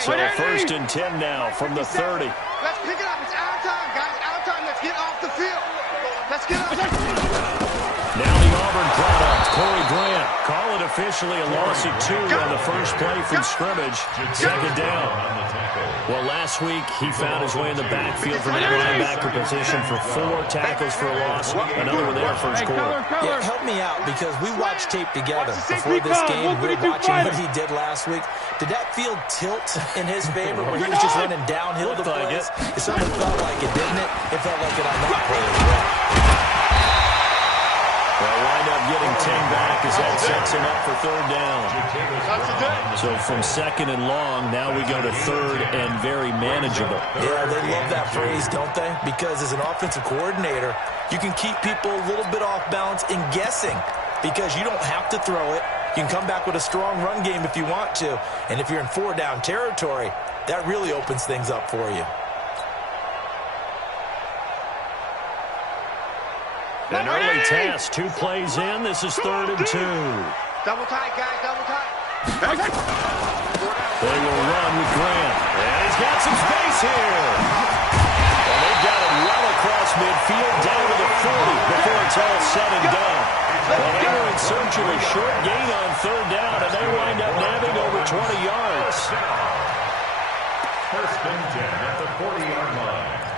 So first and 10 now from the 30. Let's pick it up. It's our time, guys. Our time. Let's get off the field. Let's get off. Now the Auburn product, Corey Grant. Call it officially a loss of 2 on the first play from scrimmage. Second down. Well, last week he found his way in the backfield from that linebacker position for 4 tackles for a loss. Another one there first quarter. Yeah, help me out because we watched tape together before this game. We were watching what he did last week. Did that field tilt in his favor where he was just running downhill to plays? It certainly felt like it, didn't it? It felt like it on that play as well. They'll wind up getting 10 back as that sets him up for third down. So from second and long, now we go to third and very manageable. Yeah, they love that phrase, don't they? Because as an offensive coordinator, you can keep people a little bit off balance in guessing because you don't have to throw it. You can come back with a strong run game if you want to. And if you're in 4-down territory, that really opens things up for you. An early test, 2 plays in. This is third and 2. Double tight, guys. Double tight. They will run with Grant. And he's got some space here. And they've got it well across midfield down to the 40 before it's all said and done. Well, they were in search of a short gain on third down, and they wind up nabbing over 20 yards. First and 10 at the 40-yard line.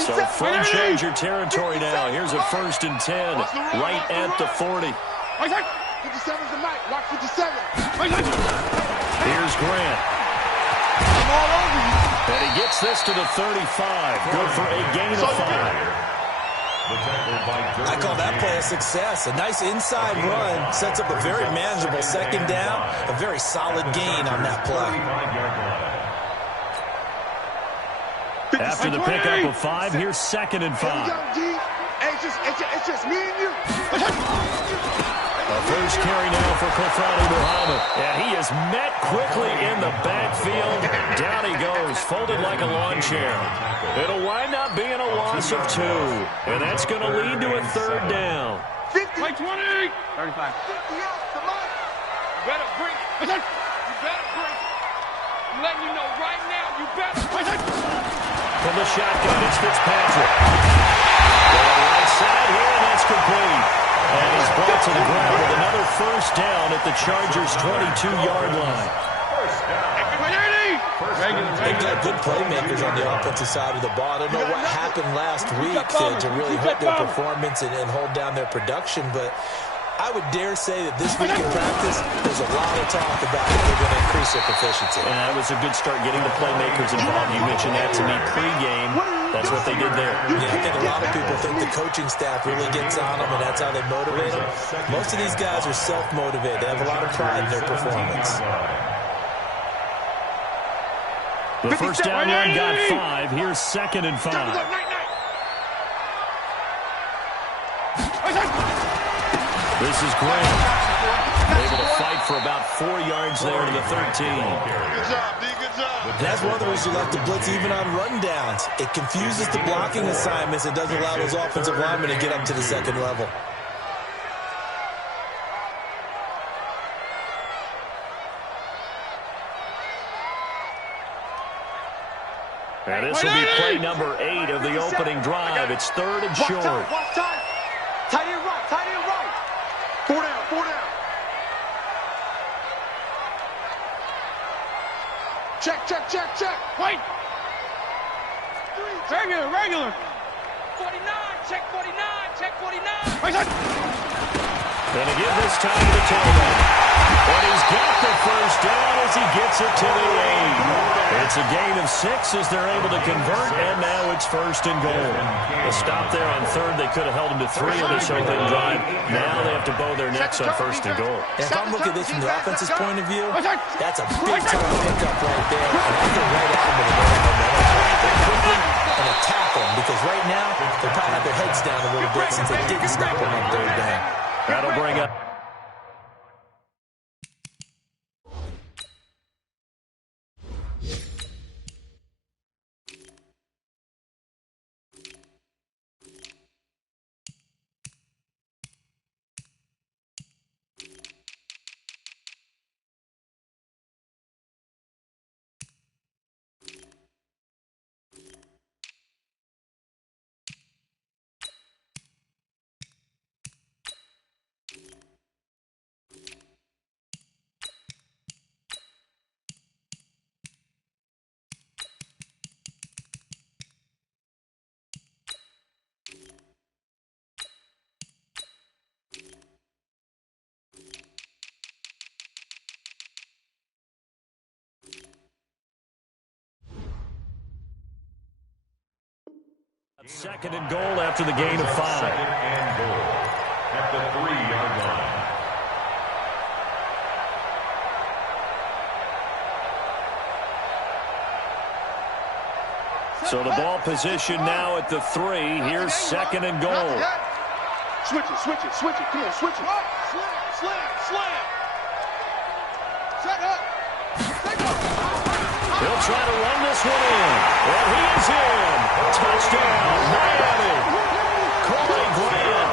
So from change your territory now. Here's a first and 10 right at the 40. 57's the mic. Watch 57. Here's Grant. I'm all over you. And he gets this to the 35. Good for a gain of 5. I call that play a success. A nice inside run sets up a very manageable second down. A very solid gain on that play. After the pickup of 5, here's second and 5. It's just me and you. A first carry now for Kofradi Muhammad. And he is met quickly in the backfield. Down he goes, folded like a lawn chair. It'll wind up being a loss of 2. And that's going to lead to a third down. 50. 20. 35. 50 out. Come on. You better bring it. You better bring it. I'm letting you know right now. You better. From the shotgun, it's Fitzpatrick. Going right side here, and that's complete. And he's brought to the ground with another first down at the Chargers' 22-yard line. They've got good playmakers on the offensive side of the ball. I don't know what happened last week to really hurt their performance and hold down their production, but I would dare say that this week in practice, there's a lot of talk about if they're going to increase their proficiency. And that was a good start getting the playmakers involved. You mentioned that to me pregame. That's what they did there. Yeah, I think a lot of people think the coaching staff really gets on them, and that's how they motivate them. Most of these guys are self-motivated. They have a lot of pride in their performance. The first down run got 5. Here's second and 5. This is Grant. Able to fight for about 4 yards there to the 13. Good job, D. Good job. And that's one of the reasons you like to blitz even on rundowns. It confuses the blocking assignments and doesn't allow those offensive linemen to get up to the second level. And this will be play number 8 of the opening drive. It's third and short. Watch time. Tight end right. Tight end right. 4 down. 4 down. Check. Wait. Regular. 49. Check 49. Check 49. And to give this time to the tailback. But he's got the first down as he gets it to the 8. It's a gain of 6 as they're able to convert, and now it's first and goal. A stop there on third. They could have held him to 3 on this opening drive. Now they have to bow their necks on first and goal. And if I'm looking at this from the offense's point of view, that's a big-time pickup right there. And I get right at them with a momentum quickly and attack them, because right now they probably have their heads down a little bit since they didn't stop them on third down. That'll bring up It's second and goal after the gain of 5. Second and goal at the 3-yard line. So the ball position now at the 3. Here's second and goal. Switch it, switch it, switch it. Come on, switch it. Slam. Set up. He'll try to run this one in. And he is in. Touchdown, Miami. Corey Graham,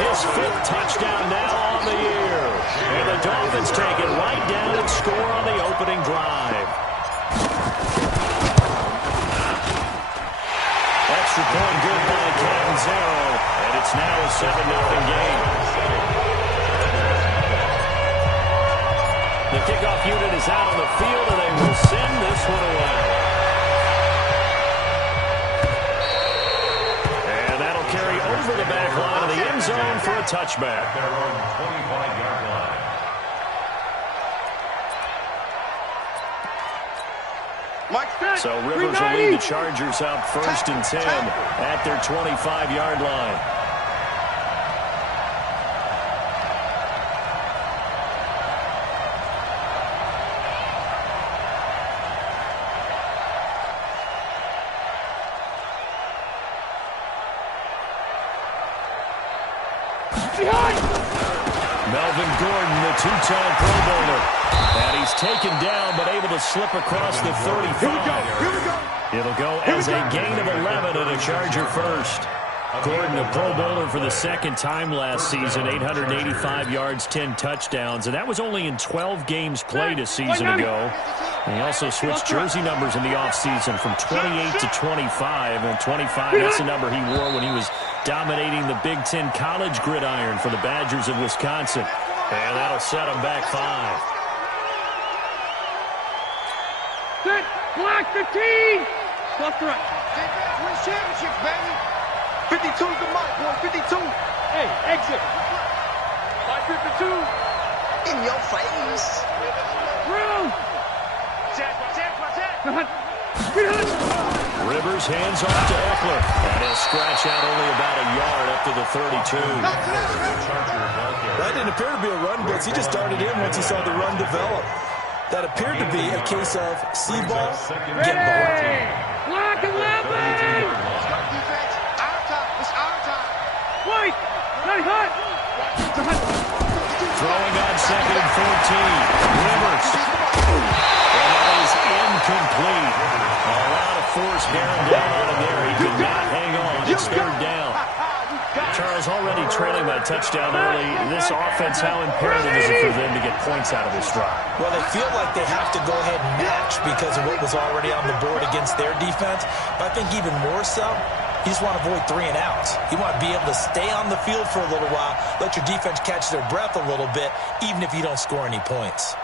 his 5th touchdown now on the year. And the Dolphins take it right down and score on the opening drive. Extra point good by Catanzaro. And it's now a 7-0 game. The kickoff unit is out on the field, and they will send this one away. And that'll carry over the back line of the end zone for a touchback. Their own 25-yard line. So Rivers will lead the Chargers out 1st and 10 at their 25-yard line. Melvin Gordon, the 2-time Pro Bowler. And he's taken down, but able to slip across the 35. Here we go. It'll go as a gain of 11 and a Charger first. Gordon, a Pro Bowler for the 2nd time last season, 885 yards, 10 touchdowns. And that was only in 12 games played a season ago. And he also switched jersey numbers in the offseason from 28 to 25. And 25, that's the number he wore when he was dominating the Big Ten college gridiron for the Badgers of Wisconsin. And that'll set him back 5. Set. Block 15. Plus the right. Defense wins championships, baby. 52's the mark, boy. 52. Hey, exit. 552. In your face. Through. Check. Rivers hands off to Eckler. And he'll scratch out only about a yard up to the 32. That didn't appear to be a run blitz. He just darted in once he saw the run develop. That appeared to be a case of see ball, get ball. Block 11. Defense, our time. It's our time. Wait. Not hot. Throwing on 2nd and 14. Rivers. And that is incomplete. A lot of force bearing down on him there. He could not hang on. It's 3rd down. Charles, already trailing by a touchdown early. This offense, how imperative is it for them to get points out of this drive? Well, they feel like they have to go ahead and match because of what was already on the board against their defense. But I think even more so, you just want to avoid 3 and outs. You want to be able to stay on the field for a little while, let your defense catch their breath a little bit, even if you don't score any points.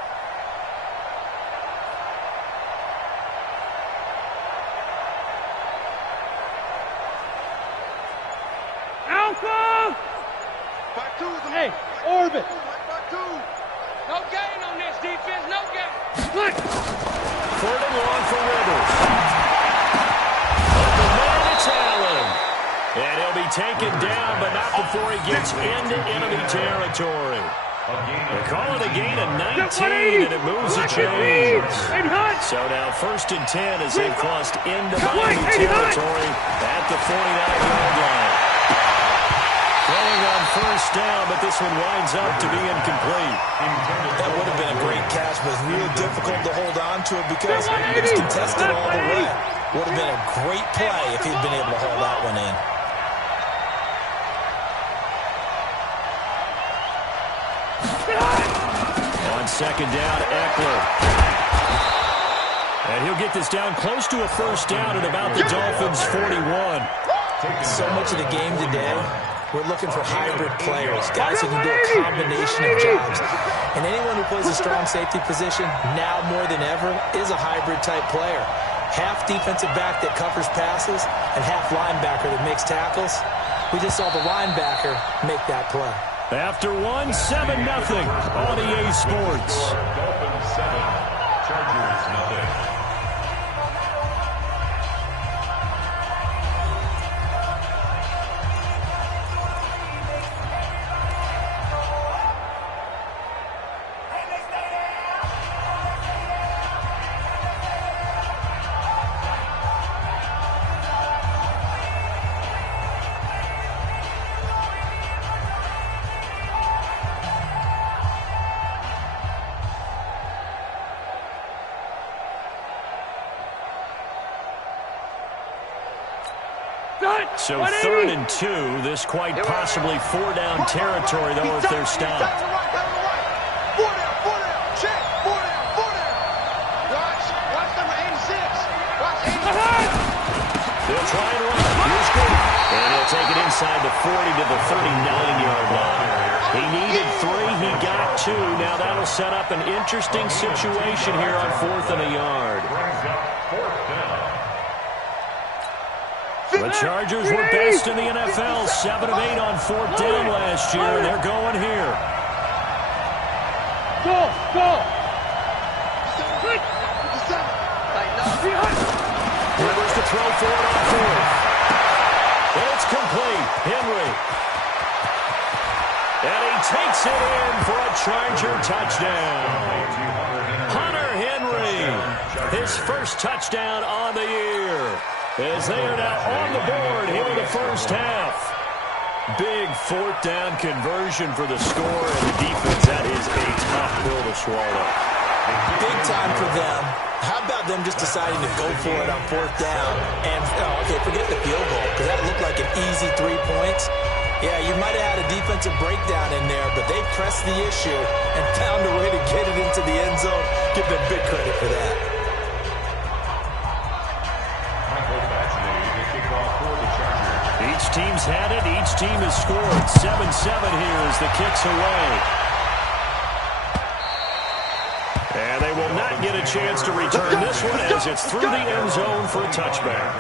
Hey, orbit. No gain on this defense, no gain. Look. 3rd and long for Rivers. But the man, it's Allen. And he'll be taken down, but not before he gets into enemy territory. They call it a gain of 19, and it moves the chains. So now 1st and 10 as they've crossed into Miami territory at the 49-yard line. Throwing on 1st down, but this one winds up to be incomplete. That would have been a great catch, but real difficult to hold on to it because it was contested all the way. Would have been a great play if he'd been able to hold that one in. On 2nd down, Eckler. And he'll get this down close to a 1st down at about the Dolphins' 41. So much of the game today, we're looking for hybrid players, guys who can do a combination of jobs. And anyone who plays a strong safety position, now more than ever, is a hybrid-type player. Half defensive back that covers passes and half linebacker that makes tackles. We just saw the linebacker make that play. After 1, 7-0 on EA Sports. Dolphins 7, Chargers 0. So 3rd and 2. This quite possibly 4-down territory, though, if they're stopped. They'll try and run. Here's Green. And he'll take it inside the 40 to the 39-yard line. He needed 3. He got 2. Now that'll set up an interesting situation here on 4th and a yard. The Chargers were best in the NFL. 7 of 8 on 4th down last year, and they're going here. Go! Rivers to throw for it on 4th. And it's complete. Henry. And he takes it in for a Charger touchdown. Hunter Henry. His first touchdown on the year. As they are now on the board here in the first half. Big 4th down conversion for the score, and the defense, that is a tough pill to swallow. Big time for them. How about them just deciding to go for it on 4th down? And, forget the field goal, because that looked like an easy 3 points. Yeah, you might have had a defensive breakdown in there, but they pressed the issue and found a way to get it into the end zone. Give them big credit for that. Each team's had it. Each team has scored. 7-7 here as the kick's away. And they will not get a chance to return this one as it's through the end zone for a touchback.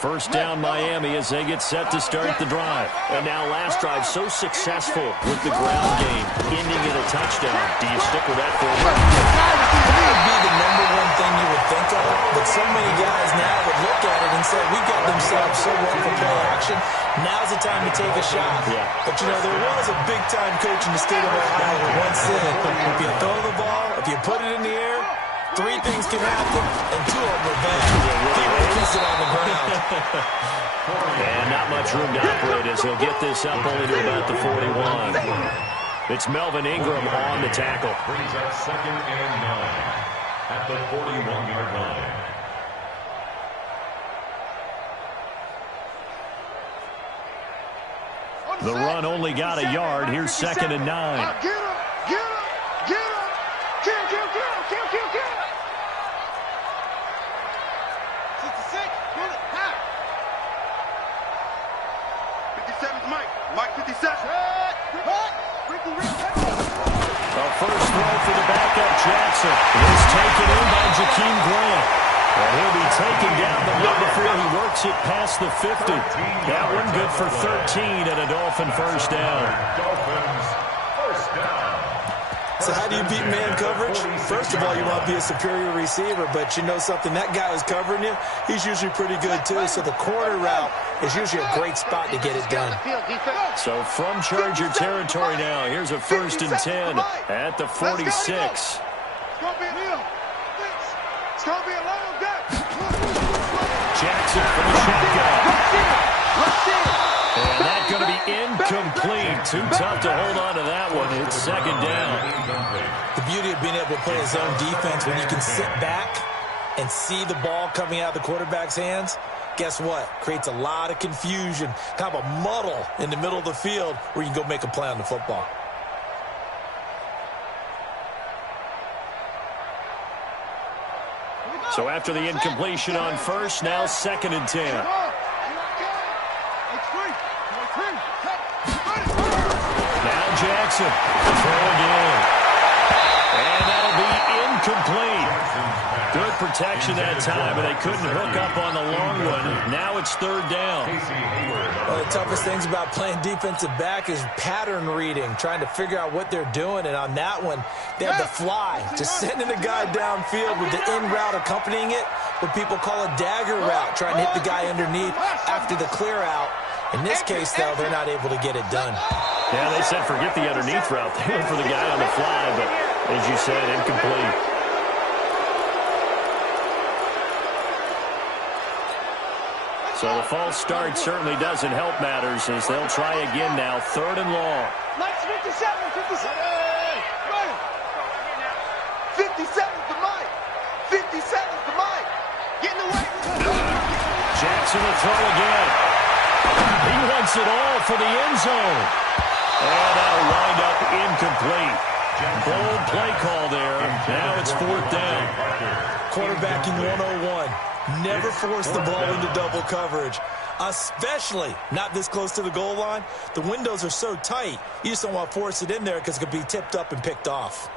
First down Miami as they get set to start the drive. And now last drive so successful with the ground game, ending in a touchdown. Do you stick with that for a while? That would be the number one thing you would think of, but so many guys now would look at it and say, we got themselves so well for play action. Now's the time to take a shot. Yeah. But, there was a big-time coach in the state of Ohio who once said, if you throw the ball, if you put it in the air, 3 things can happen, and 2 of them are bad. People kiss it on the ground. And not much room to operate as he'll get this up only to about the 41. It's Melvin Ingram on the tackle. Brings up 2nd and 9 at the 41-yard line. The run only got a yard. Here's 2nd and 9. Get him! Kill! 66, get it, high. 57's Mike 57. A first throw for the backup Jackson. It's taken in by Jakeem Grant. And he'll be taken down the way before he works it past the 50. That one good for 13 and a Dolphin first down. Dolphins first down. So how do you beat man coverage? First of all, you want to be a superior receiver, but you know something, that guy who's covering you, he's usually pretty good too. So the corner route is usually a great spot to get it done. So from Charger territory now, here's a 1st and 10 at the 46. It's going to be a kneel. It's going to be a long day. Jackson for the shotgun. And that's going to be incomplete. Too tough to hold on to that one. It's 2nd down. The beauty of being able to play his own defense when you can sit back and see the ball coming out of the quarterback's hands, guess what? Creates a lot of confusion, kind of a muddle in the middle of the field where you can go make a play on the football. So after the incompletion on first, now 2nd and 10. Now Jackson, throw again. And that'll be incomplete. Good protection that time, but they couldn't hook up on the long one. Now it's 3rd down. One of the toughest things about playing defensive back is pattern reading, trying to figure out what they're doing. And on that one, they had to fly, just sending the guy downfield with the in route accompanying it, what people call a dagger route, trying to hit the guy underneath after the clear out. In this case, though, they're not able to get it done. Yeah, they said forget the underneath route. They went for the guy on the fly, but as you said, incomplete. So the false start certainly doesn't help matters as they'll try again now. 3rd and long. 57. 57. 57. 50 seconds to Mike. Get in the way. Jackson will throw again. He wants it all for the end zone. And that'll wind up incomplete. Bold play call there. Now it's 4th down. Quarterbacking 101. Never force the ball into double coverage, especially not this close to the goal line. The windows are so tight, you just don't want to force it in there because it could be tipped up and picked off.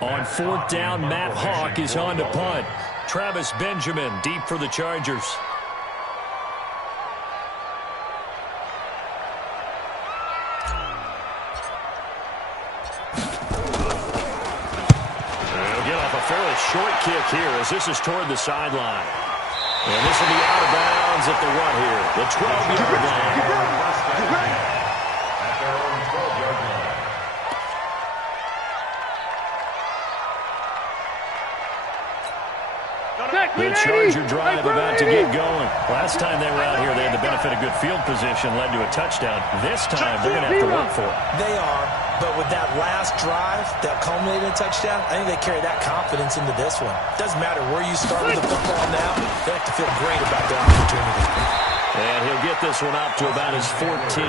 On 4th down, Matt Hawk is on to punt. Travis Benjamin deep for the Chargers. Fairly short kick here as this is toward the sideline. And this will be out of bounds at the what here? The 12-yard line. At their own 12-yard line. The Charger drive about to get going. Last time they were out here, they had the benefit of good field position, led to a touchdown. This time, they're going to have to work for it. They are, but with that last drive that culminated in a touchdown, I think they carry that confidence into this one. Doesn't matter where you start with the football now, they have to feel great about their opportunity. And he'll get this one up to about his 14.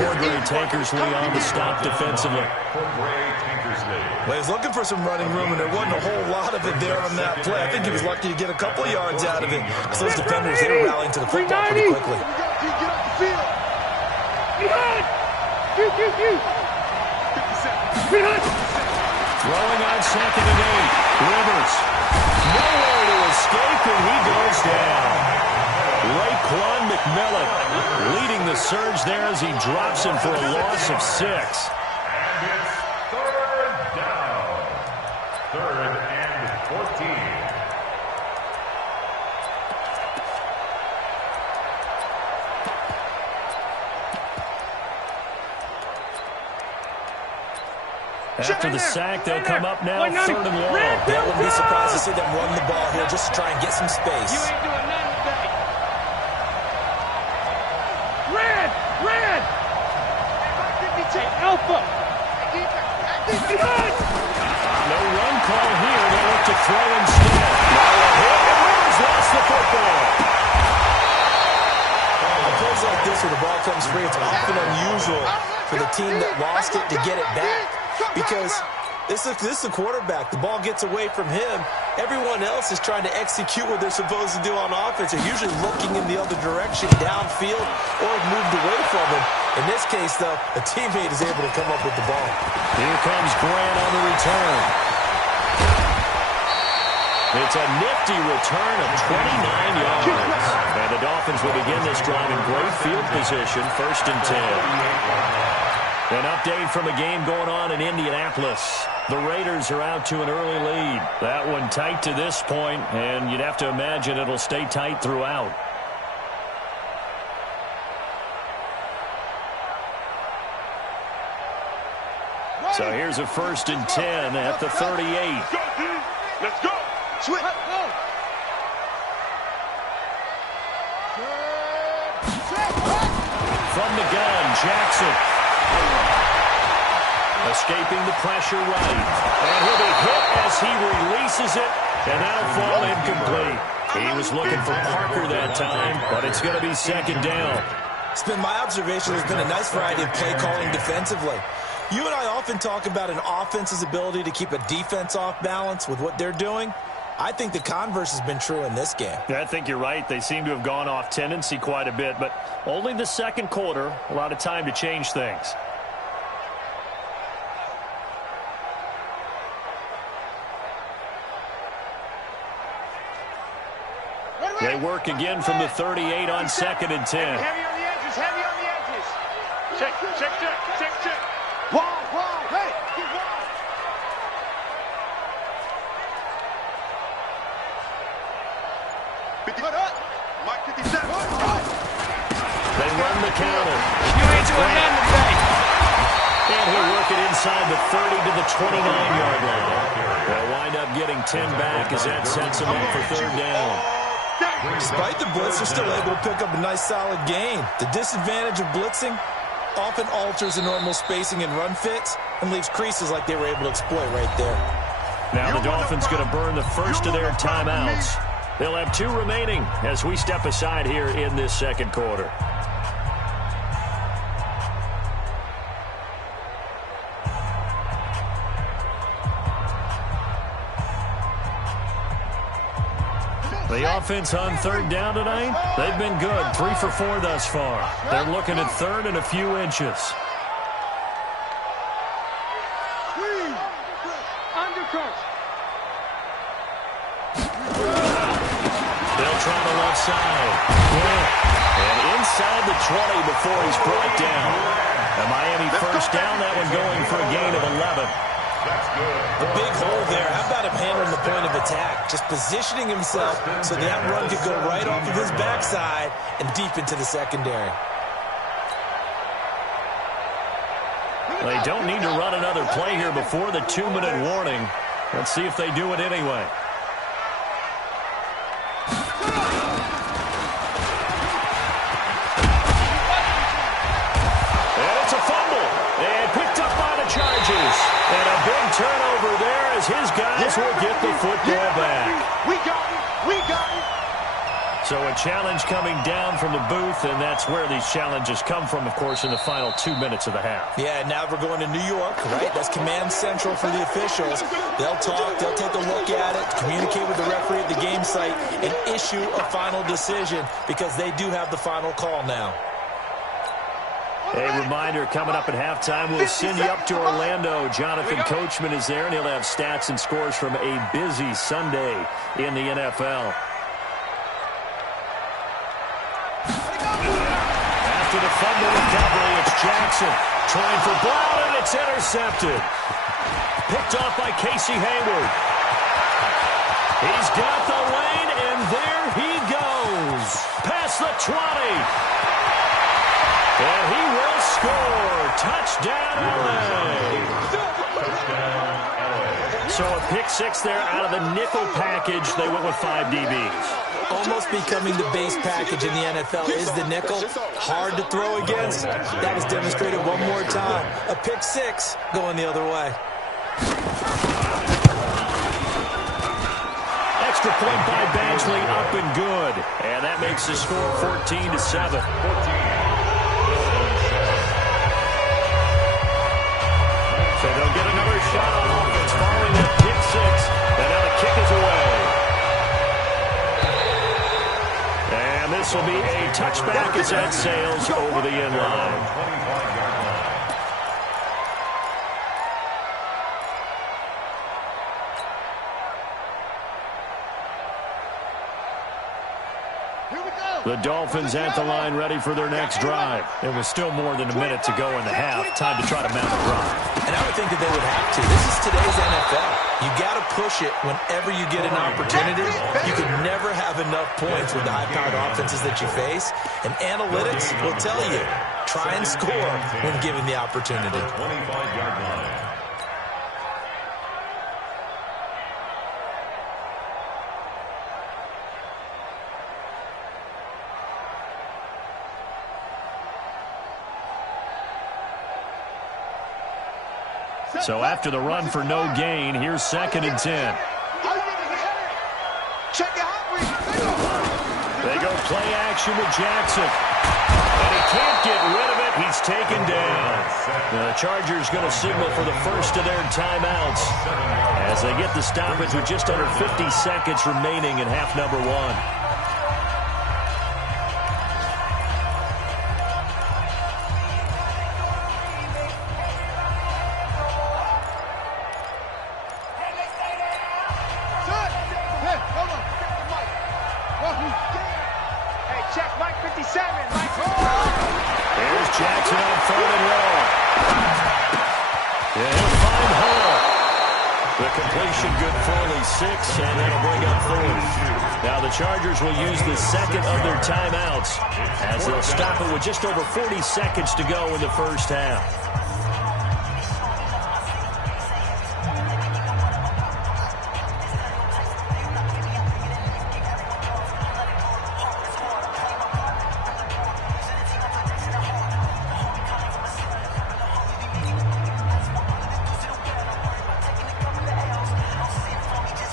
Cordray Tankersley on the stop defensively. Well, he was looking for some running room, and there wasn't a whole lot of it there on that play. I think he was lucky to get a couple of yards out of it because those defenders, they were rallying to the football pretty quickly. Get off the field. Throwing on 2nd and 8. Rivers. Nowhere to escape, and he goes down. Raekwon McMillan leading the surge there as he drops him for a loss of 6. And it's 3rd down. 3rd and 14. After the sack, they'll come up now 3rd and long. Yeah, I wouldn't be surprised to see them run the ball here just to try and get some space. You ain't doing nothing today. Red! Hey, Alpha! No run call here. They look to throw instead. And Rivers lost the football. On plays like this where the ball comes free, it's often unusual for the team that lost it to get it back. Because this is a quarterback. The ball gets away from him. Everyone else is trying to execute what they're supposed to do on offense. They're usually looking in the other direction, downfield, or moved away from him. In this case, though, a teammate is able to come up with the ball. Here comes Grant on the return. It's a nifty return of 29 yards. And the Dolphins will begin this drive in great field position, 1st and 10. An update from a game going on in Indianapolis. The Raiders are out to an early lead. That one tight to this point, and you'd have to imagine it'll stay tight throughout. So here's a 1st and 10 at the 38. Let's go! Switch! From the gun, Jackson. Escaping the pressure right. And he'll be hit as he releases it, and that'll fall incomplete. He was looking for Parker that time, but it's going to be 2nd down. It's been my observation there's been a nice variety of play calling defensively. You and I often talk about an offense's ability to keep a defense off balance with what they're doing. I think the converse has been true in this game. I think you're right. They seem to have gone off tendency quite a bit, but only the 2nd quarter, a lot of time to change things. They work again from the 38 on 2nd and 10. Heavy on the edges, heavy on the edges. Check. Wall, hey, get wall. Mike 57. They run the counter. You ain't doing nothing today. And he'll work it inside the 30 to the 29-yard line. They'll wind up getting 10 back as that sets them up for 3rd down. Despite the blitz, they're still able to pick up a nice solid gain. The disadvantage of blitzing, often alters the normal spacing and run fits and leaves creases like they were able to exploit right there. Now the Dolphins going to burn the first of their timeouts. They'll have 2 remaining as we step aside here in this second quarter. The offense on third down tonight, they've been good. 3 for 4 thus far. They're looking at third and a few inches. They'll try the left side. And inside the 20 before he's brought down. A Miami first down, that one going for a gain of 11. The big hole there. How about him handling the point of attack? Just positioning himself so that run could go right off of his backside and deep into the secondary. They don't need to run another play here before the 2-minute warning. Let's see if they do it anyway. And it's a fumble. And picked up by the Chargers. And a big turnover there as his guys will get the football back. We got it. We got it. So a challenge coming down from the booth, and that's where these challenges come from, of course, in the final 2 minutes of the half. Yeah, now we're going to New York, right? That's command central for the officials. They'll talk, they'll take a look at it, communicate with the referee at the game site, and issue a final decision because they do have the final call now. A reminder, coming up at halftime, we'll send you up to Orlando. Jonathan Coachman is there, and he'll have stats and scores from a busy Sunday in the NFL. After the fumble recovery, it's Jackson trying for Brown, and it's intercepted. Picked off by Casey Hayward. He's got the lane, and there he goes. Past the 20. And he will score. Touchdown, LA. So a pick 6 there out of the nickel package. They went with 5 DBs. Almost becoming the base package in the NFL is the nickel. Hard to throw against. That was demonstrated one more time. A pick 6 going the other way. Extra point by Badgley, up and good. And that makes the score 14-7. So they'll get another shot on offense following that pick 6. And now the kick is away. And this will be a touchback as that sails over the end line. The Dolphins at the line ready for their next drive. It was still more than a minute to go in the half. Time to try to mount a drive. And I would think that they would have to. This is today's NFL. You got to push it whenever you get an opportunity. You can never have enough points with the high-powered offenses that you face. And analytics will tell you, try and score when given the opportunity. 25-yard line. So after the run for no gain, here's 2nd and 10. They go play action with Jackson. And he can't get rid of it. He's taken down. The Chargers going to signal for the first of their timeouts as they get the stoppage with just under 50 seconds remaining in half number 1. Jackson on 3rd and long. Yeah, he'll find Hall. The completion good for only 6, and that'll bring up 4th. Now the Chargers will use the second of their timeouts as they'll stop it with just over 40 seconds to go in the first half.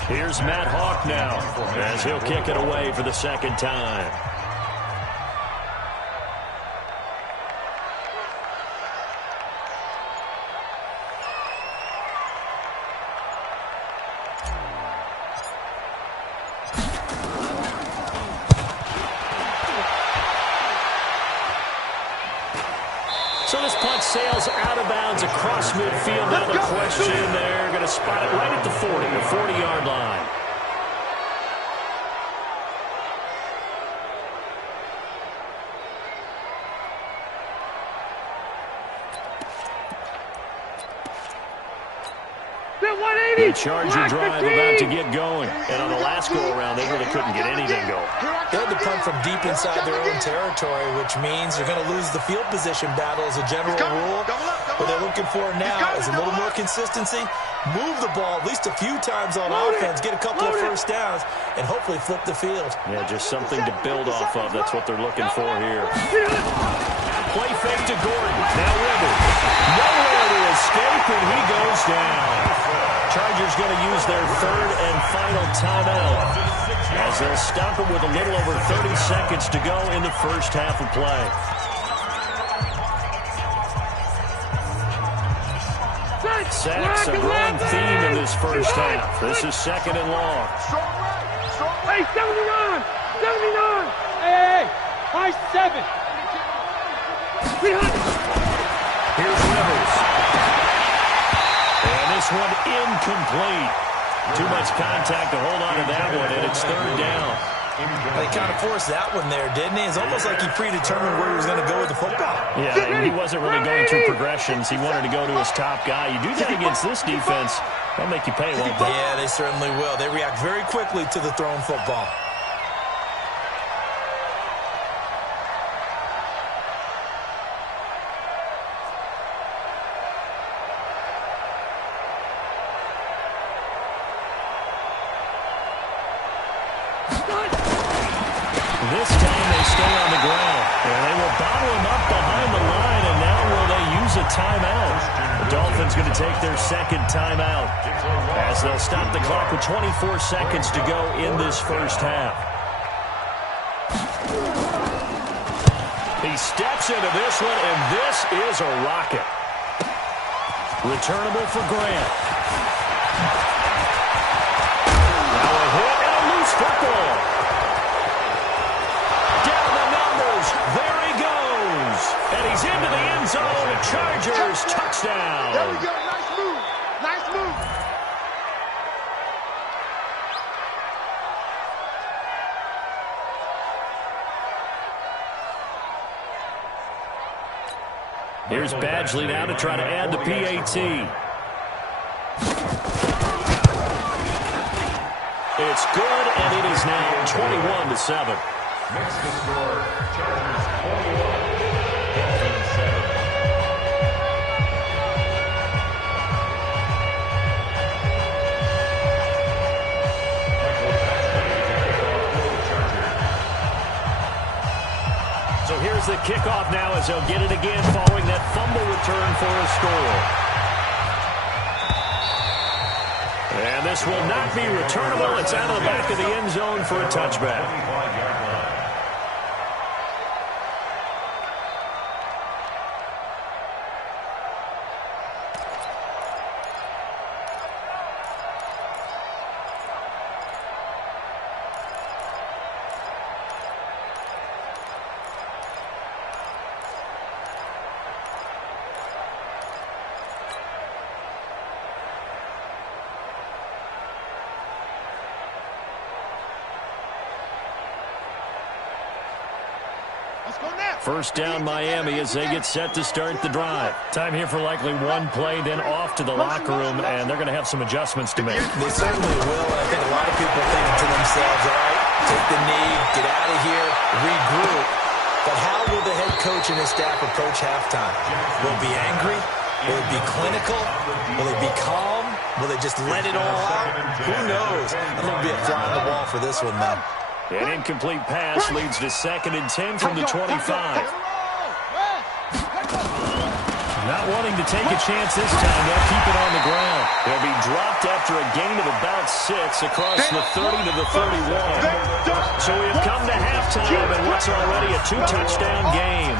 Here's Matt Hawk now as he'll kick it away for the second time. So this punt sails out of bounds across midfield. Now the question, they're going to spot it right at the 40, the 40-yard line. The Charger drive about to get going. And on the last go-around, they really couldn't get anything going. They had to punt from deep inside their own territory, which means they're going to lose the field position battle as a general rule. What they're looking for now is a little more consistency, move the ball at least a few times on offense, get a couple of first downs, and hopefully flip the field. Yeah, just something to build off of. That's what they're looking for here. Play fake to Gordon. Now Rivers. Nowhere to escape, and he goes down. Chargers going to use their third and final timeout as they'll stop it with a little over 30 seconds to go in the first half of play. Sacks, a growing theme in this first half. This is second and long. Hey, 79! 79! Hey, high 7! Here's Rivers. And this one incomplete. Too much contact to hold on to that one, and it's third down. They kind of forced that one there, didn't he? It's almost like he predetermined where he was going to go with the football. Yeah, and he wasn't really going through progressions. He wanted to go to his top guy. You do that against this defense, they'll make you pay, won't they? Yeah, they certainly will. They react very quickly to the thrown football. This time they stay on the ground, and they will bottle him up behind the line, and now will they use a timeout? The Dolphins going to take their second timeout as they'll stop the clock with 24 seconds to go in this first half. He steps into this one, and this is a rocket. Returnable for Grant. Now a hit and a loose football. There he goes. And he's into the end zone. Chargers touchdown. There we go. Nice move. Nice move. Here's Badgley now to try to add the PAT. It's good, and it is now 21-7. Makes the score, Chargers 21, Dolphins 7. So here's the kickoff now as they'll get it again following that fumble return for a score. And this will not be returnable. It's out of the back of the end zone for a touchback. 25-yard line. First down Miami as they get set to start the drive. Time here for likely one play, then off to the locker room, and they're going to have some adjustments to make. They certainly will, and I think a lot of people are thinking to themselves, all right, take the knee, get out of here, regroup. But how will the head coach and his staff approach halftime? Will it be angry? Will it be clinical? Will it be calm? Will they just let it all out? Who knows? I'm going to be a fly on the wall for this one, man. An incomplete pass leads to 2nd and 10 from the 25. Not wanting to take a chance this time. They'll keep it on the ground. He'll be dropped after a gain of about 6 across the 30 to the 31. So we have come to halftime in what's already a 2-touchdown game.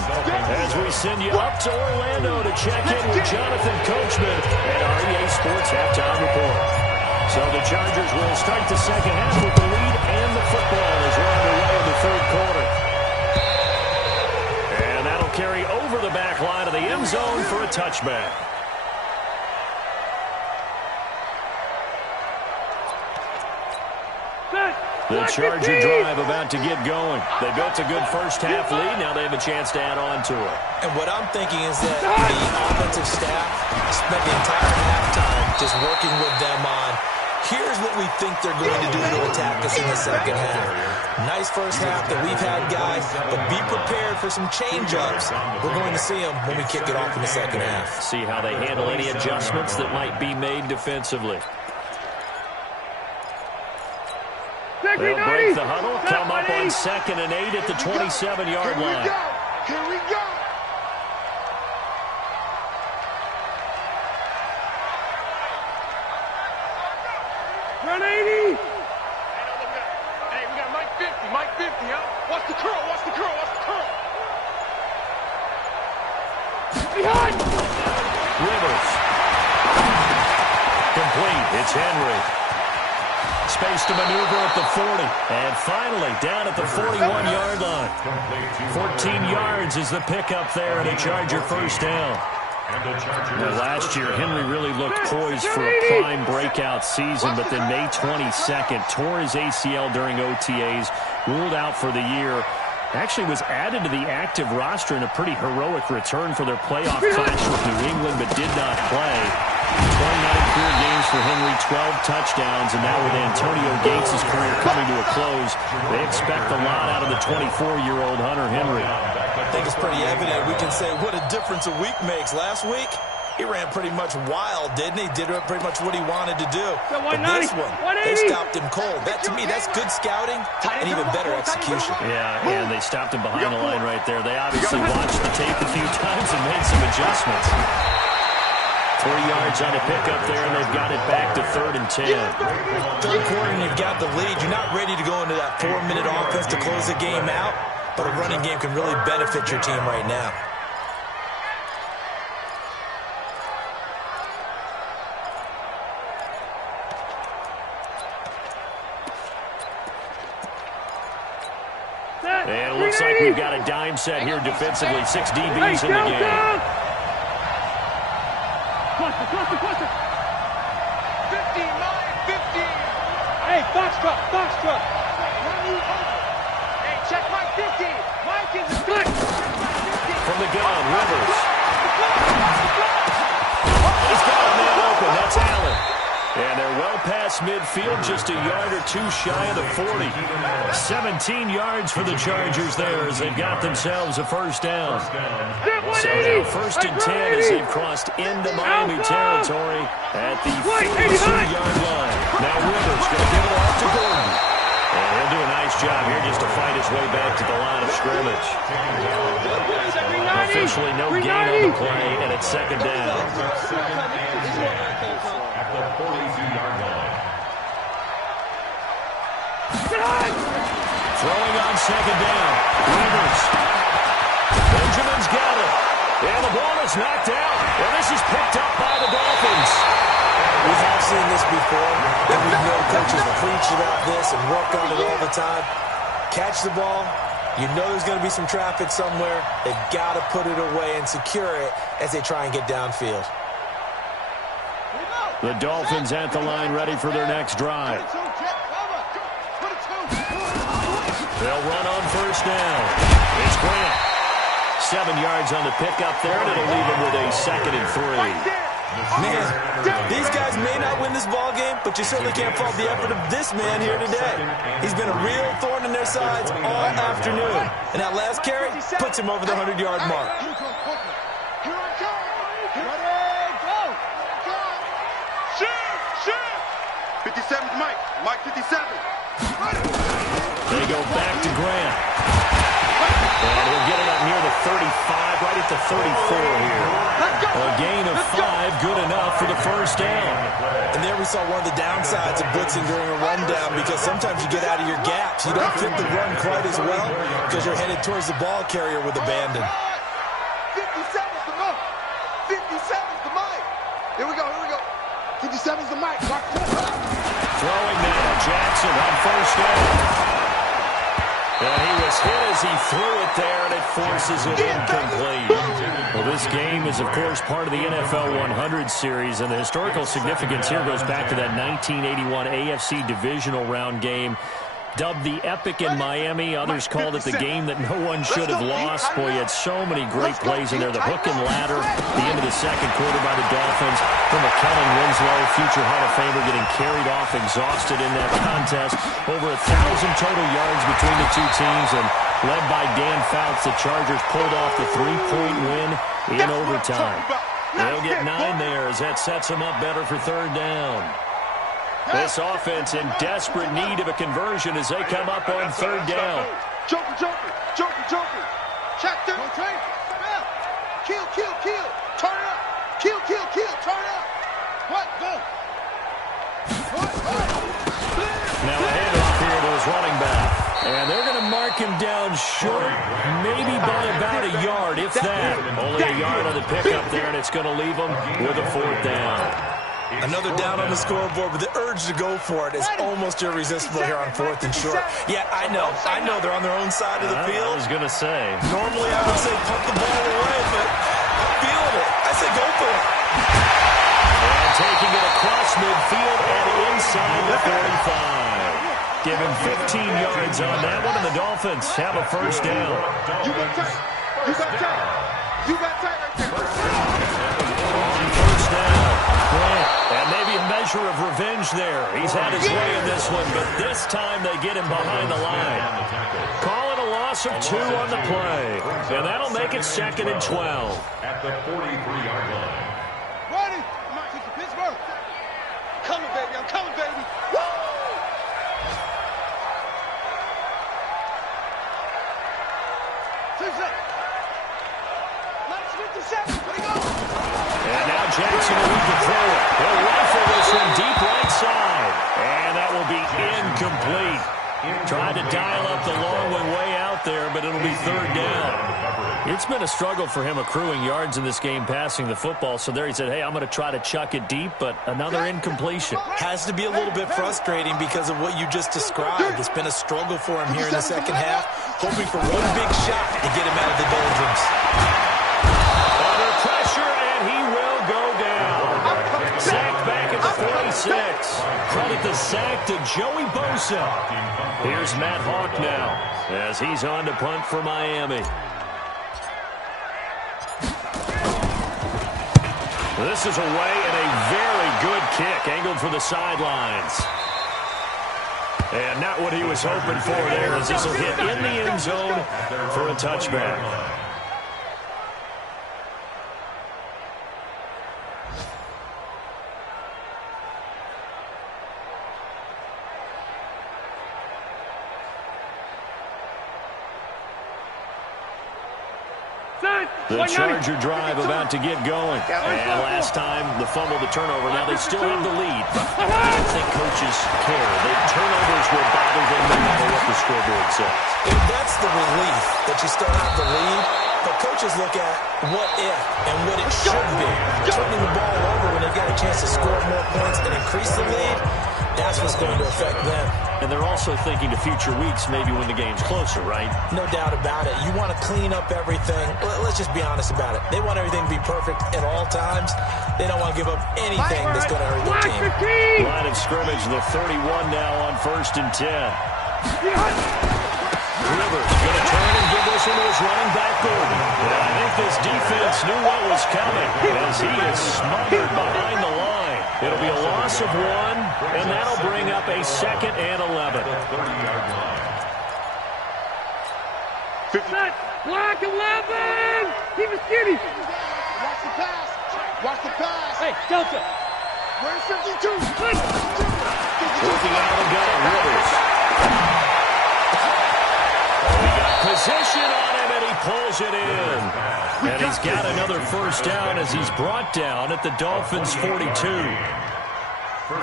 As we send you up to Orlando to check in with Jonathan Coachman and our EA Sports Halftime Report. So the Chargers will start the second half with the lead and the football as we're underway in the third quarter. And that'll carry over the back line of the end zone for a touchback. The Charger drive about to get going. They built a good first-half lead. Now they have a chance to add on to it. And what I'm thinking is that the offensive staff spent the entire halftime just working with them on, here's what we think they're going to do to attack us in the second half. Nice first half that we've had, guys, but be prepared for some change-ups. We're going to see them when we kick it off in the second half. See how they handle any adjustments that might be made defensively. They'll break the huddle, come up on 2nd and 8 at the 27-yard line. Here we go. Run 80. Hey, we got Mike 50, Mike 50, huh? Watch the curl, watch the curl, watch the curl. Behind. Rivers. Complete. It's Henry. Space to maneuver at the 40. And finally, down at the 41-yard line. 14 yards is the pickup there and a Charger first down. Well, last year, Henry really looked poised for a prime breakout season, but then May 22nd, tore his ACL during OTAs, ruled out for the year. Actually was added to the active roster in a pretty heroic return for their playoff clash with New England, but did not play. 29 career games for Henry, 12 touchdowns, and now with Antonio Gates' career coming to a close, they expect a lot out of the 24-year-old Hunter Henry. I think it's pretty evident. We can say what a difference a week makes. Last week, he ran pretty much wild, didn't he? Did pretty much what he wanted to do. But this one, they stopped him cold. That, to me, that's good scouting and even better execution. Yeah, and they stopped him behind the line right there. They obviously watched the tape a few times and made some adjustments. 3 yards on a pickup there, and they've got it back to 3rd and 10. Third quarter, and you've got the lead. You're not ready to go into that 4-minute offense to close the game out, but a running game can really benefit your team right now. And it looks like we've got a dime set here defensively. 6 DBs in the game. Cluster. 50, Mike, 50. Hey, box truck. Hey, check Mike 50. Mike is good. From the gun, Rivers. He's got a man open. That's Allen. And they're well past midfield, just a yard or two shy of the 40. 17 yards for the Chargers there as they've got themselves a first down. So now 1st and 10 as they've crossed into Miami territory at the 42-yard line. Now Rivers going to give it off to Gordon. And he'll do a nice job here just to fight his way back to the line of scrimmage. Officially no gain on the play, and it's 2nd down. At the 42-yard line. Throwing on 2nd down. Rivers. Benjamin's got it. And the ball is knocked out. And this is picked up by the Dolphins. We have seen this before, and we know coaches preach about this and work on it all the time. Catch the ball. You know there's going to be some traffic somewhere. They've got to put it away and secure it as they try and get downfield. The Dolphins at the line ready for their next drive. They'll run on 1st down. It's Grant. 7 yards on the pickup there, and it'll leave him with a 2nd and 3. Man, these guys may not win this ball game, but you certainly can't fault the effort of this man here today. He's been a real thorn in their sides all afternoon. And that last carry puts him over the 100-yard mark. Shoot! 57's Mike. Mike 57. They go back to Grant. And he'll get it up near the 35, right at the 34 here. A gain of 5, good enough for the first down. And there we saw one of the downsides of blitzing during a rundown, because sometimes you get out of your gaps. You don't fit the run quite as well because you're headed towards the ball carrier with abandon. 57's the mark. 57's the mic. Here we go, here we go. 57's the mic. Throwing now, Jackson on first down. And he was hit as he threw it there, and it forces it incomplete. Well, this game is, of course, part of the NFL 100 series, and the historical significance here goes back to that 1981 AFC divisional round game, dubbed the Epic in Miami. Others called it the game that no one should have lost. Boy, you had so many great plays in there. The hook and ladder, the end of the second quarter by the Dolphins. From Kellen Winslow, future Hall of Famer, getting carried off, exhausted in that contest. Over 1,000 total yards between the two teams, and led by Dan Fouts, the Chargers pulled off the 3-point win in overtime. They'll get 9 there as that sets them up better for third down. This offense in desperate need of a conversion as they come up on third down. Joker, joker, joker, joker. Check through. Kill, kill, kill. Turn it up. Kill, kill, kill. Turn it up. What? Go. Now a handoff here to his running back. And they're going to mark him down short, maybe by about a yard, if that. Only a yard on the pickup there, and it's going to leave them with a fourth down. Another down on the scoreboard, but the urge to go for it is almost irresistible here on 4th and short. Yeah, I know they're on their own side of the field. I was going to say. Normally I would say pump the ball away, but I'm feeling it. I say go for it. And taking it across midfield and inside the 45. Give him 15 yards on that one, and the Dolphins have a first down. You got tight. You got tight. You got tight right there. On first down. And maybe a measure of revenge there. He's had his way in this one, but this time they get him behind the line. Call it a loss of 2 on the play. And that'll make it 2nd and 12. At the 43-yard line. Ready? I'm out to Pittsburgh. Coming, baby. I'm coming, baby. Woo! And now Jackson will need to throw it. He'll rifle this one deep right side. And that will be incomplete. Tried to dial up the long one way out there, but it'll be third down. It's been a struggle for him accruing yards in this game passing the football. So there he said, hey, I'm going to try to chuck it deep, but another incompletion. Has to be a little bit frustrating because of what you just described. It's been a struggle for him here in the second half, hoping for one big shot to get him out of the doldrums. Under pressure, and he will go down. Sacked back at the 46. Credit the sack to Joey Bosa. Here's Matt Hawk now as he's on to punt for Miami. This is away and a very good kick angled for the sidelines. And not what he was hoping for there as this will hit in the end zone for a touchback. The Charger drive about to get going. And last time, the fumble, the turnover. Now they still have the lead. I don't think coaches care. The turnovers will bother them no matter what the scoreboard says. And that's the relief that you start out the lead. But coaches look at what if and what it should be. Turning the ball over when they've got a chance to score more points and increase the lead, that's what's going to affect them. And they're also thinking to future weeks, maybe when the game's closer, right? No doubt about it. You want to clean up everything. Let's just be honest about it. They want everything to be perfect at all times. They don't want to give up anything that's going to hurt their team. Line of scrimmage, the 31 now on 1st and 10. Rivers going to turn and give this one to his running back, Gordon. And I think this defense knew what was coming as he is smothered behind the line. It'll be a loss of 1, and that'll bring up a 2nd and 11. 30-yard line. Block 11! Keep it skinny! Watch the pass! Watch the pass! Hey, Delta! Where's 52? Working out the gun, Rivers. He got position on him, and pulls it in. And he's got another first down as he's brought down at the Dolphins' 42.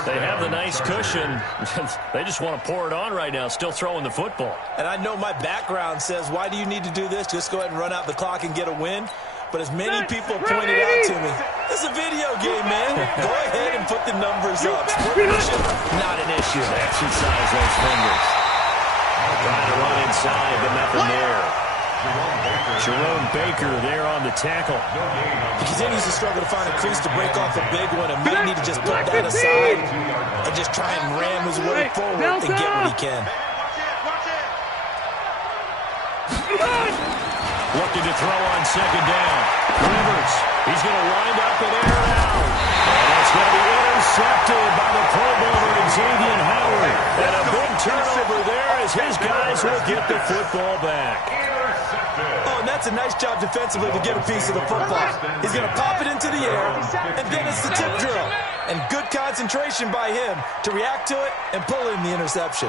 They have the nice cushion. They just want to pour it on right now, still throwing the football. And I know my background says, why do you need to do this? Just go ahead and run out the clock and get a win. But as many people pointed out to me, it's a video game, man. Go ahead and put the numbers up. Split cushion, not an issue. Exercise those fingers. Trying to run inside, but nothing there. Jerome Baker there on the tackle. He continues to struggle to find a crease to break off a big one and may need to just put that aside and just try and ram his way forward and get what he can. Looking to throw on second down. Rivers, he's going to wind up and air it out. And it's going to be intercepted by the Pro Bowler Xavier Howard. And a big turnover there as his guys will get the football back. Oh, and that's a nice job defensively to get a piece of the football. He's going to pop it into the air, and then it's the tip drill. And good concentration by him to react to it and pull in the interception.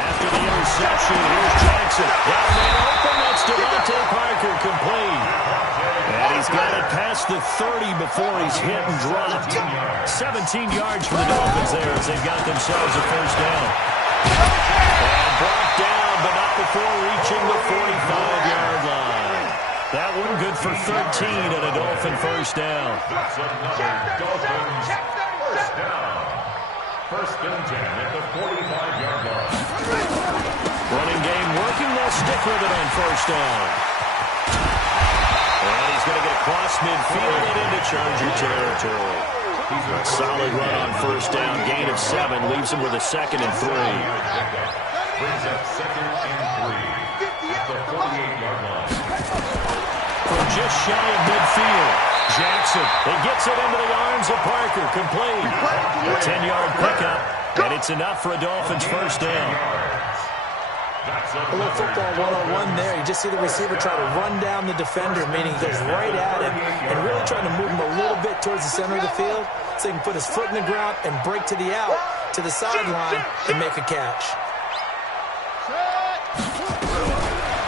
After the interception, here's Jackson. Down man open, that's Devontae Parker complete. And he's got it past the 30 before he's hit and dropped. 17 yards for the Dolphins there as they've got themselves a first down. And brought down, but not before reaching the 45-yard line. That one good for 13 and a Dolphin first down. That's another Dolphins first down. First and 10 at the 45-yard line. Running game working. They'll stick with it on first down. And he's going to get across midfield and into Charger territory. A solid run on first down. Gain of 7 leaves him with a second and 3. Brings up second and 3 at the 48-yard line. From just shy of midfield, Jackson, he gets it into the arms of Parker, complete. A 10-yard pickup, and it's enough for a Dolphins first down. A little football one-on-one there. You just see the receiver try to run down the defender, meaning he goes right at him and really trying to move him a little bit towards the center of the field so he can put his foot in the ground and break to the out, to the sideline, and make a catch.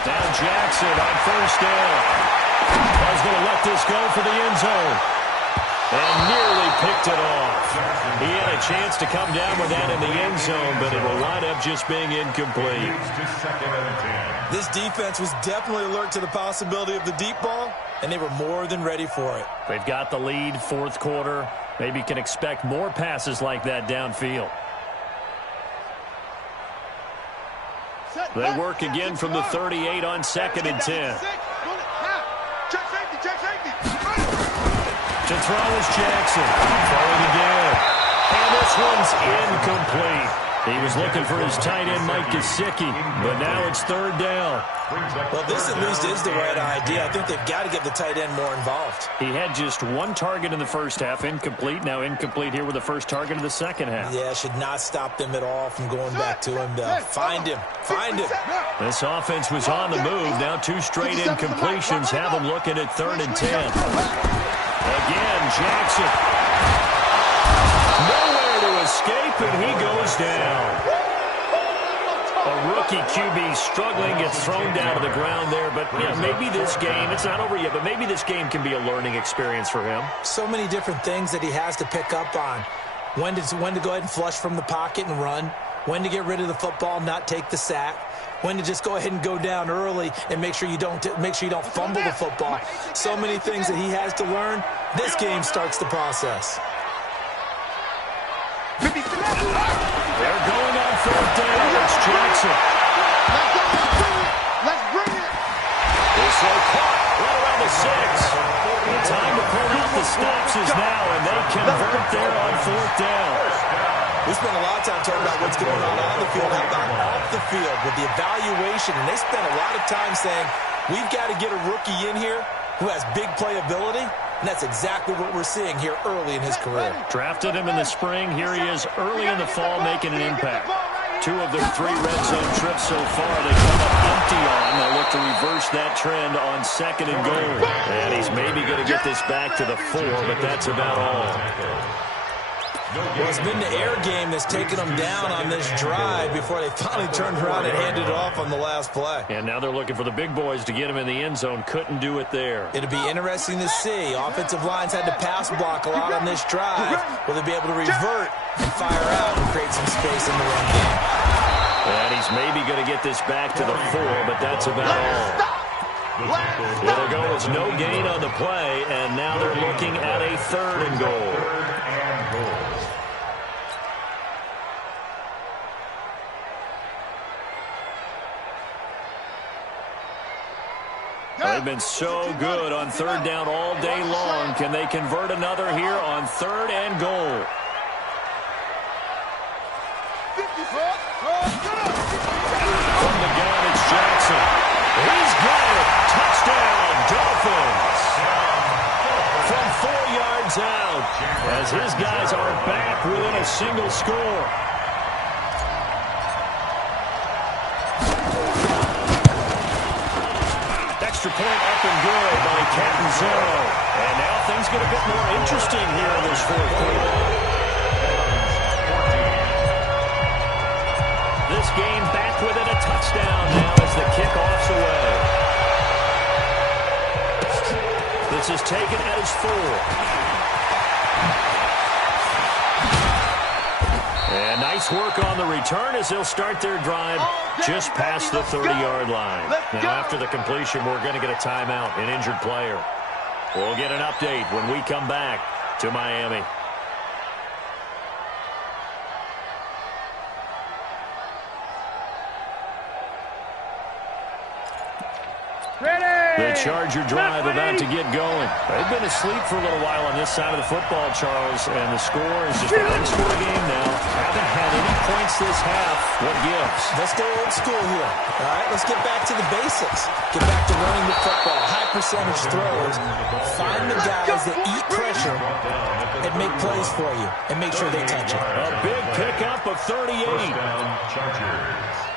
Now Jackson on first down. Ball's going to let this go for the end zone. And nearly picked it off. He had a chance to come down with that in the end zone, but it will wind up just being incomplete. This defense was definitely alert to the possibility of the deep ball, and they were more than ready for it. They've got the lead, fourth quarter. Maybe can expect more passes like that downfield. They work again from the 38 on second and 10. To throw is Jackson. Throwing again. And this one's incomplete. He was looking for his tight end, Mike Gesicki, but now it's third down. Well, this at least is the right idea. I think they've got to get the tight end more involved. He had just one target in the first half, incomplete. Now incomplete here with the first target of the second half. Yeah, should not stop them at all from going back to him. Find him. Find him. This offense was on the move. Now 2 straight incompletions have them looking at third and 10. Again, Jackson. Nowhere to escape, and he goes down. A rookie QB struggling, gets thrown down to the ground there. But yeah, maybe this game, it's not over yet, but maybe this game can be a learning experience for him. So many different things that he has to pick up on. When to go ahead and flush from the pocket and run. When to get rid of the football, not take the sack. When to just go ahead and go down early and make sure you don't fumble the football. So many things that he has to learn. This game starts the process. They're going on fourth down. It's Jackson. Let's bring it. This one caught right around the 6. The time to pull out the stops is now, and they convert there on fourth down. We spent a lot of time talking about what's going on the field. How about off the field with the evaluation? And they spent a lot of time saying, we've got to get a rookie in here who has big playability. And that's exactly what we're seeing here early in his career. Drafted him in the spring. Here he is early in the fall making an impact. 2 of their 3 red zone trips so far, they come up empty on. They'll look to reverse that trend on second and goal. And he's maybe going to get this back to the 4, but that's about all. Well, it's been the air game that's taken them down on this drive before they finally turned around and handed it off on the last play. And now they're looking for the big boys to get him in the end zone. Couldn't do it there. It'll be interesting to see. Offensive lines had to pass block a lot on this drive. Will they be able to revert and fire out and create some space in the run game? And he's maybe going to get this back to the 4, but that's about all. It'll go as no gain on the play, and now they're looking at a 3rd and goal. They've been so good on 3rd down all day long. Can they convert another here on 3rd and goal? From the gun, it's Jackson. He's got it. Touchdown, Dolphins. From 4 yards out, as his guys are back within a single score. Extra point up and good by Catanzaro. And now things get a bit more interesting here in this 4th quarter. This game back within a touchdown now as the kickoff's away. This is taken at his 4. And nice work on the return as they'll start their drive just past the 30-yard line. Now, after the completion, we're going to get a timeout, an injured player. We'll get an update when we come back to Miami. The Charger drive about to get going. They've been asleep for a little while on this side of the football, Charles, and the score is just a one-score game now. Haven't had any points this half. What gives? Let's go old school here. All right, let's get back to the basics. Get back to running the football, high percentage throws. Find the guys that eat pressure and make plays for you and make sure they touch it. A big pickup of 38. Chargers.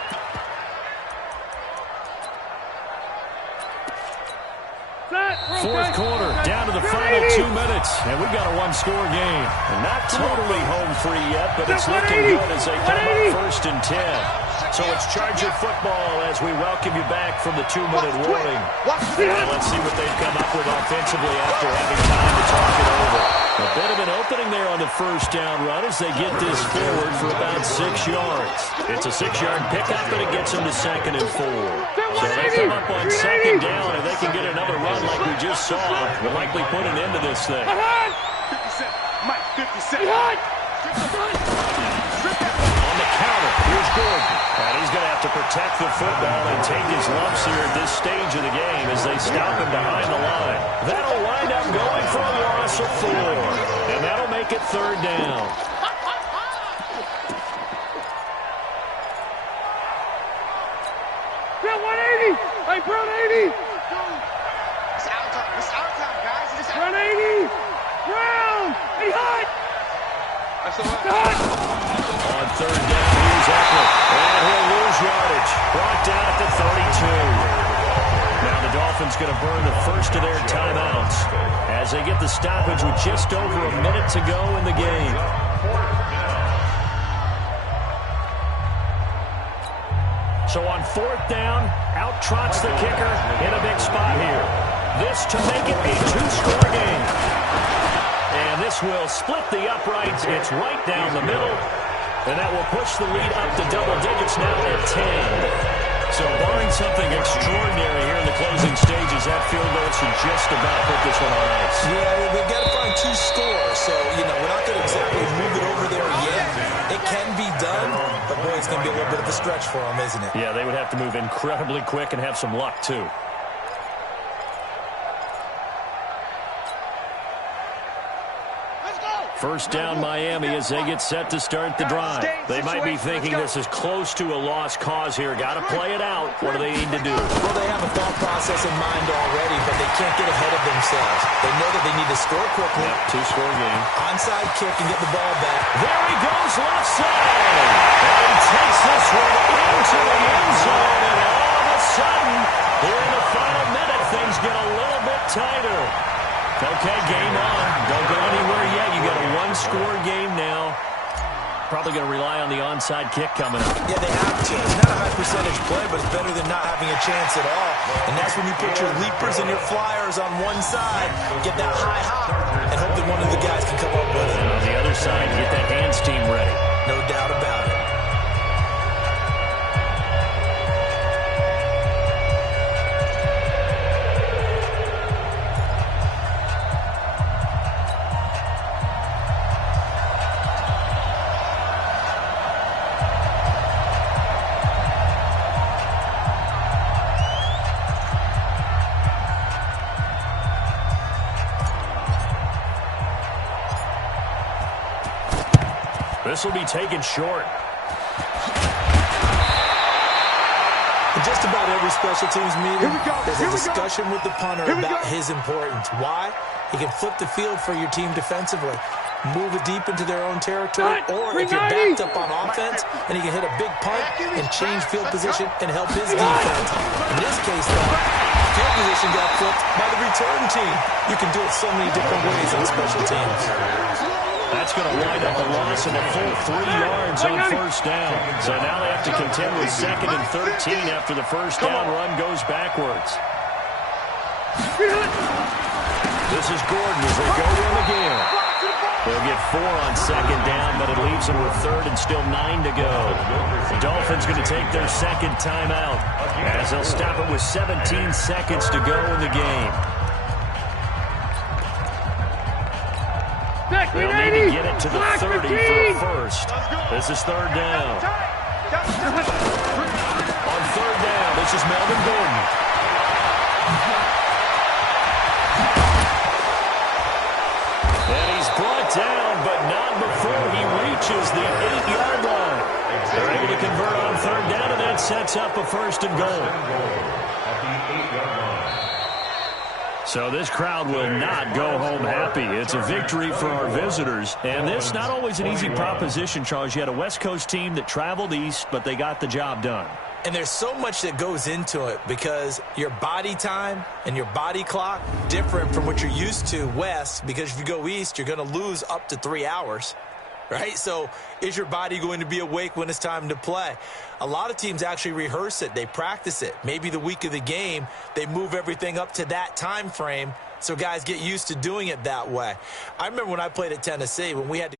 4th quarter, down to the final 2 minutes, and we've got a one-score game. And not totally home free yet, but it's looking good as they come up 1st and 10. So it's Charger football as we welcome you back from the 2-minute warning. And let's see what they've come up with offensively after having time to talk it over. A bit of an opening there on the 1st down run as they get this forward for about 6 yards. It's a 6-yard pickup, but it gets them to 2nd and 4. So they come up on 2nd down, and they can get another run like we just saw. Will likely put an end to this thing. 50 Cent. Mike, 50 Cent. On the counter, here's Gordon. And he's going to have to protect the football and take his lumps here at this stage of the game as they stop him behind the line. That'll wind up going for a loss of 4. And that'll make it 3rd down. Brown 180. Hey, Brown 80. It's our time. It's our time, guys. It's Brown 80. Brown. Hey, hot. That's all right. On 3rd down, here's Eckler. And he'll lose yardage. Brought down at the 32. Now the Dolphins going to burn the first of their timeouts as they get the stoppage with just over a minute to go in the game. So on 4th down, out trots the kicker in a big spot here. This to make it a 2-score game. And this will split the uprights. It's right down the middle. And that will push the lead up to double digits now at 10. So barring something extraordinary here in the closing stages, that field goal should just about put this one on ice. Yeah, they've got to find 2 scores. So, we're not going to exactly move it over there yet. It can be done, but boy, it's going to be a little bit of a stretch for them, isn't it? Yeah, they would have to move incredibly quick and have some luck, too. First down Miami as they get set to start the drive. They might be thinking this is close to a lost cause here. Got to play it out. What do they need to do? Well, they have a thought process in mind already, but they can't get ahead of themselves. They know that they need to score quickly. Yep, 2-score game. Onside kick and get the ball back. There he goes left side. And he takes this one into the end zone. And all of a sudden, here in the final minute, things get a little bit tighter. Okay, game on. Don't go anywhere yet. You got a one-score game now. Probably going to rely on the onside kick coming up. Yeah, they have to. It's not a high-percentage play, but it's better than not having a chance at all. And that's when you put your leapers and your flyers on one side, get that high hop, and hope that one of the guys can come up with it. And on the other side, get that hands team ready. No doubt about it. This will be taken short. In just about every special teams meeting, there's a discussion with the punter about his importance. Why? He can flip the field for your team defensively, move it deep into their own territory, or if you're backed up on offense, and he can hit a big punt and change field position and help his defense. In this case, though, field position got flipped by the return team. You can do it so many different ways on special teams. That's going to wind up a loss of a full 3 yards on first down. So now they have to contend with 2nd and 13 after the first down run goes backwards. This is Gordon as they go to him again. They'll get 4 on 2nd down, but it leaves them with 3rd and still 9 to go. The Dolphins going to take their 2nd timeout as they'll stop it with 17 seconds to go in the game. They'll need to get it to the 30 for a first. This is 3rd down. On 3rd down, this is Melvin Gordon. And he's brought down, but not before he reaches the 8-yard line. They're able to convert on 3rd down, and that sets up a 1st and goal. At the 8-yard line. So this crowd will not go home happy. It's a victory for our visitors. And this not always an easy proposition, Charles. You had a West Coast team that traveled east, but they got the job done. And there's so much that goes into it because your body time and your body clock different from what you're used to west, because if you go east, you're going to lose up to 3 hours. Right? So is your body going to be awake when it's time to play? A lot of teams actually rehearse it. They practice it. Maybe the week of the game, they move everything up to that time frame so guys get used to doing it that way. I remember when I played at Tennessee, when we had to